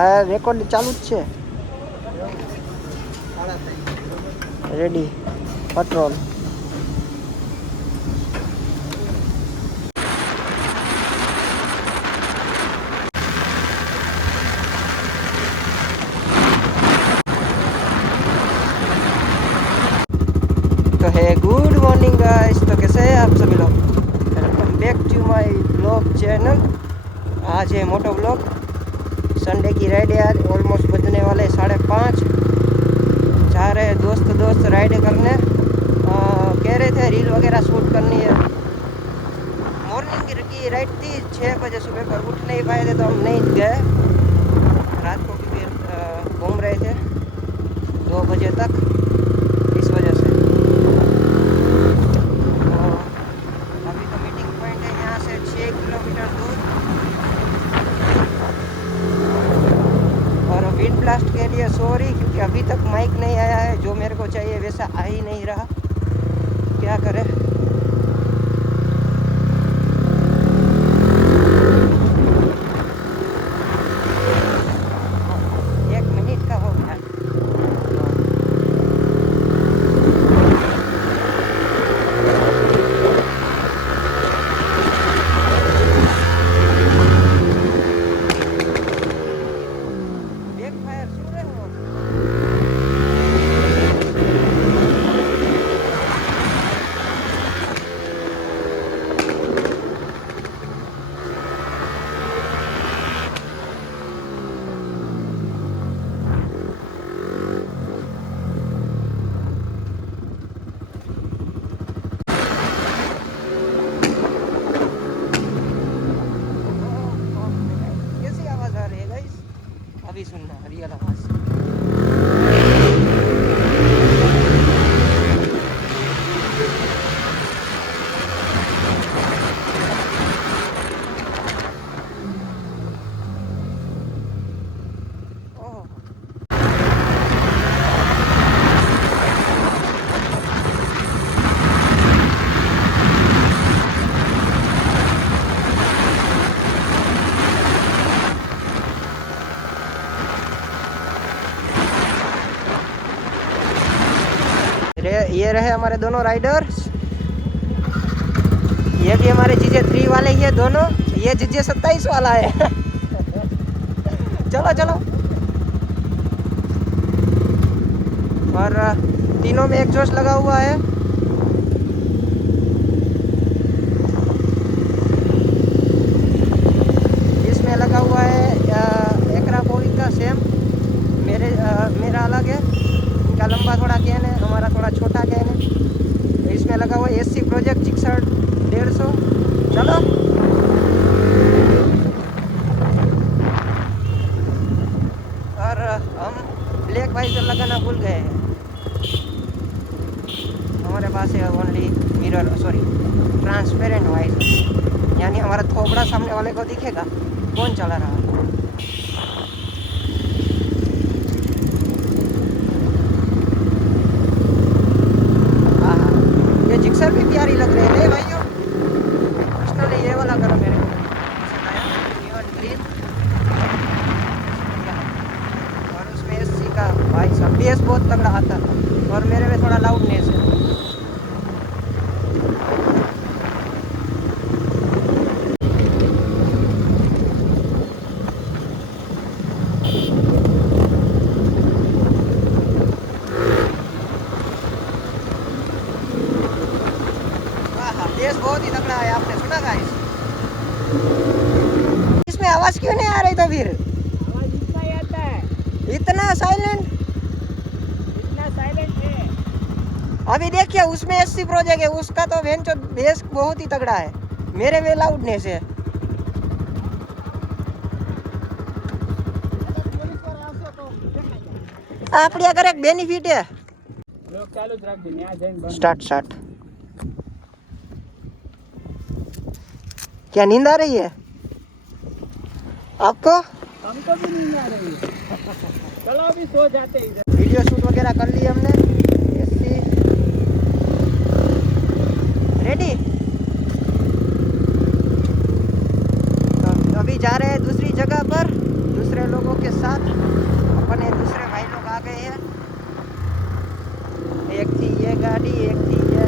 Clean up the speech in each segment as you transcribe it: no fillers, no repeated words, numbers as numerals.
આ રેકોર્ડ ચાલુ જ છે. Ready petrol. तो है गुड मॉर्निंग गाइस. तो कैसे हैं आप सभी लोग? Welcome back to my vlog channel. आज है मोटो ब्लॉग. संडे की राइड है आज. ऑलमोस्ट बजने वाले 5:30. जा रहे हैं दोस्त राइड करने. कह रहे थे रील वगैरह शूट करनी है. मॉर्निंग की राइड थी 6 बजे सुबह, पर उठ नहीं पाए थे तो हम नहीं गए. रात को भी घूम रहे थे 2 बजे तक, इस वजह से. अभी तो मीटिंग पॉइंट है यहाँ से 6 किलोमीटर दूर. और विंड ब्लास्ट के लिए सॉरी, क्योंकि अभी तक माइक नहीं आया है. जो मेरे को चाहिए वैसा आ ही नहीं रहा. क्या करें. अभी सुनना रियल आवाज. ये रहे हमारे दोनों राइडर्स. ये भी हमारे जीजे 3 वाले ही है दोनों. ये जीजे 27 वाला है. चलो चलो. और तीनों में एग्जॉस्ट लगा हुआ है. इसमें लगा हुआ है एकरा कोविड का सेम. मेरा अलग है. इनका लंबा थोड़ा कैन है, हमारा थोड़ा छोटा कैन है. तो इसमें लगा हुआ है एससी प्रोजेक्ट 150. चलो. और हम ब्लैक वाइजर लगाना भूल गए हैं. हमारे पास है only mirror, sorry transparent visor. यानी हमारा थोबड़ा सामने वाले को दिखेगा कौन चला रहा है. जिक्सर भी प्यारी लग रही है भाइयों. पर्सनली ये वाला करो मेरे को पसंद आया. न्यून ग्रीन. और उसमें एससी का भाई साहब बेस बहुत तगड़ा आता था. और मेरे में थोड़ा लाउडनेस है. बेस बहुत ही तगड़ा है. आपने सुना गाइस? इसमें आवाज क्यों नहीं आ रही? तो फिर आवाज इतना ही आता है. इतना साइलेंट है. अभी देखिए उसमें एससी प्रोजेक्ट है, उसका तो वेंचो बेस बहुत ही तगड़ा है. मेरे में लाउडनेस है. આપણી આગળ એક બેનિફિટ है. ચાલુ જ રાખજો. ત્યાં જઈને स्टार्ट. क्या नींद आ रही है आपको? हमको भी नींद आ रही है. चलो अभी सो जाते हैं इधर. वीडियो शूट वगैरह कर लिए हमने. SC ready. तो अभी जा रहे हैं दूसरी जगह पर दूसरे लोगों के साथ. साथ। अपने दूसरे भाई लोग आ गए हैं, एक थी ये गाड़ी, एक थी ये।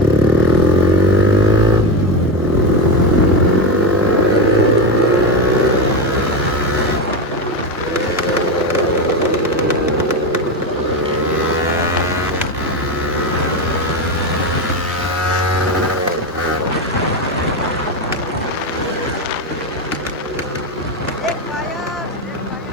एक फायर, एक फायर।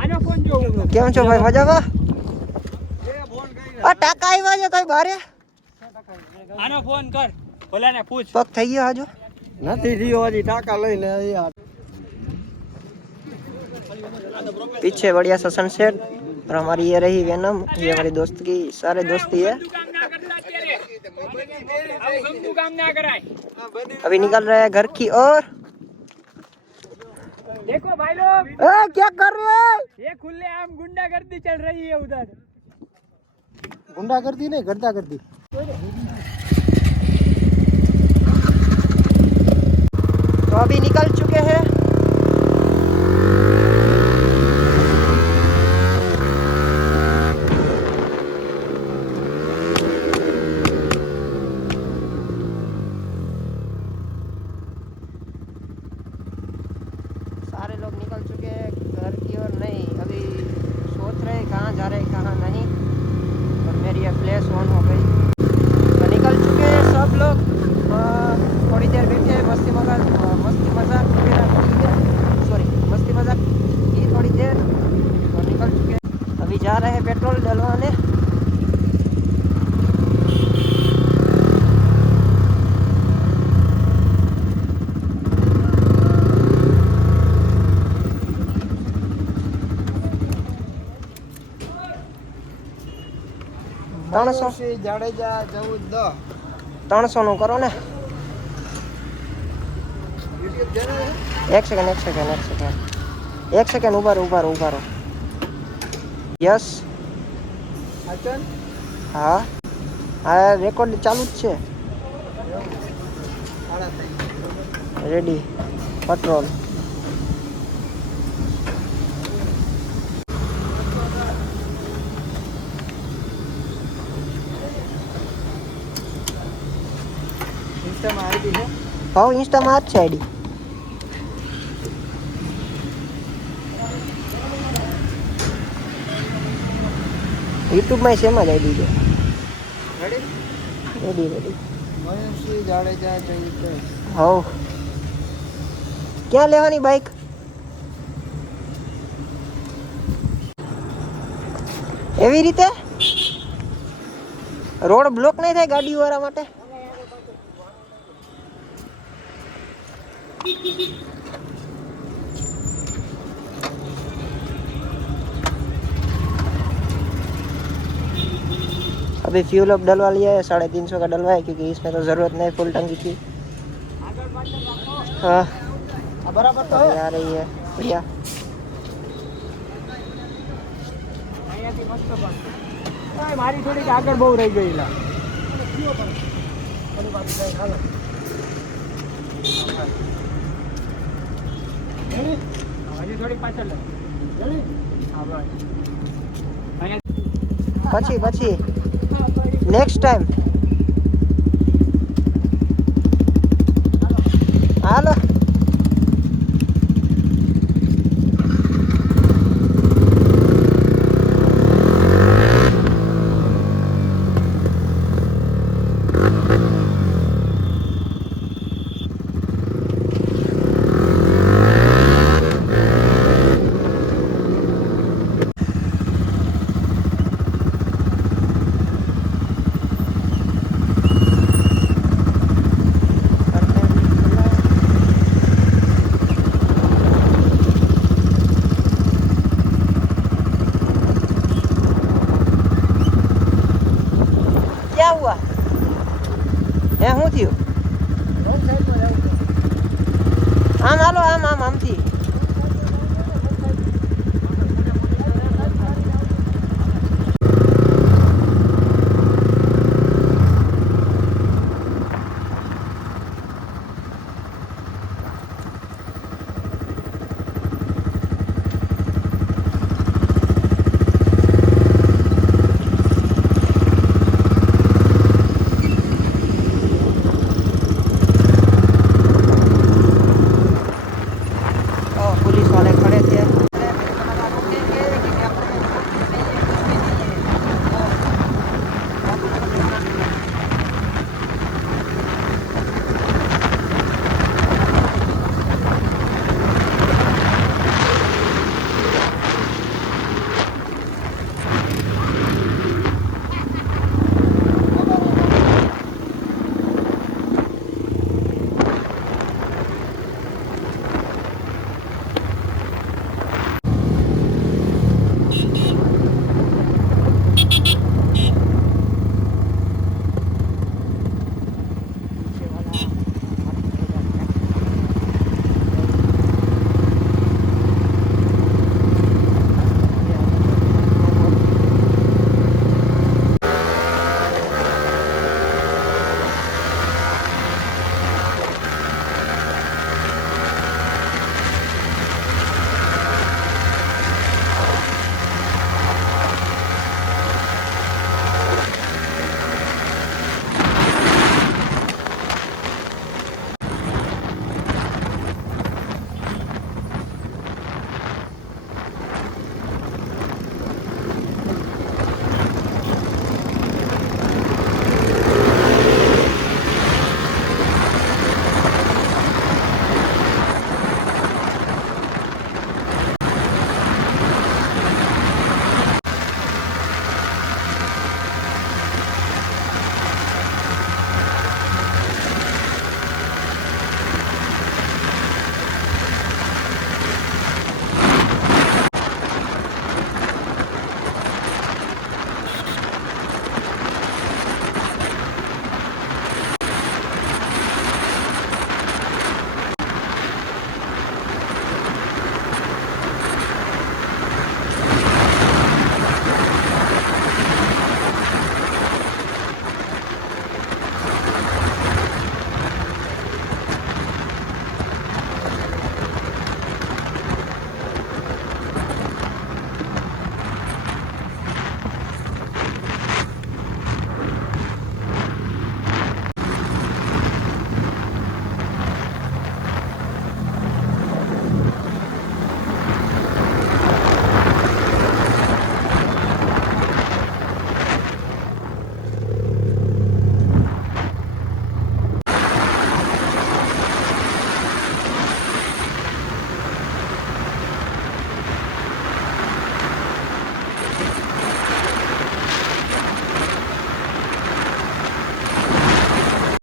આનો ફોન જો કેમ છો ભાઈ, મજામાં? આ ટાકા આવ્યા છે કઈ બારે? આનો ફોન કર, ભોલાને પૂછ. પગ થઈ ગયો હાજો? નથી થયો હજી, ટાકા લઈને યાર. पीछे बढ़िया सा सनसेट और हमारी ये रही वेनम। ये हमारी दोस्त की सारे दोस्ती है। काम ना कराय. अभी निकल रहे हैं घर की ओर। देखो भाई लोग, क्या कर रहे हैं? ये खुले आम गुंडागर्दी चल रही है उधर. गुंडा करती नहीं, गर्दा करती. तो अभी निकल चुके हैं। सारे लोग निकल चुके हैं घर की ओर। नहीं, अभी सोच रहे कहाँ जा रहे कहाँ नहीं। और मेरी ये फ्लैश ऑन हो गई तो निकल चुके हैं सब लोग। थोड़ी देर बैठे मस्ती मजाक वगैरह की है। सॉरी, मस्ती मजाक की थोड़ी देर तो निकल चुके हैं। अभी जा रहे हैं पेट्रोल डलवाने। જાડેજા 14 300 નું કરો ને। યુટ્યુબ ચેનલ एक सेकंड उभा रहो। यस, આચન हाँ हाँ, रेकॉर्ड चालू ज छे। આડા થઈ रेडी, पेट्रोल। ઇન્સ્ટામાં આઈડી છે. हाँ, इंस्टा में आज आईडी। यूट्यूब में सेम ज आईडी है। Ready ready. મયુરસિંહ જાડેજા 14. हाँ, क्या लेवानी बाइक? एवी रीते रोड ब्लॉक नहीं थाय गाड़ी वाळा माटे? अभी फ्यूल अप डलवा लिया है, 350 का डलवा है क्योंकि इसमें तो ज़रूरत नहीं फुल टंकी की। हाँ, આ બરાબર તો अभी आ रही है बढ़िया। અહીંયાથી મસ્ત પણ. ઓય, મારી થોડીક આગળ બહુ રહી ગઈ લા. હજી થોડીક પાછળ લે. હા, બસ. અહીંયા પછી नेक्स्ट टाइम हालो। હે શું થયું રોંગ સાઈડમાં જવું છે. આમ હાલો આમ આમથી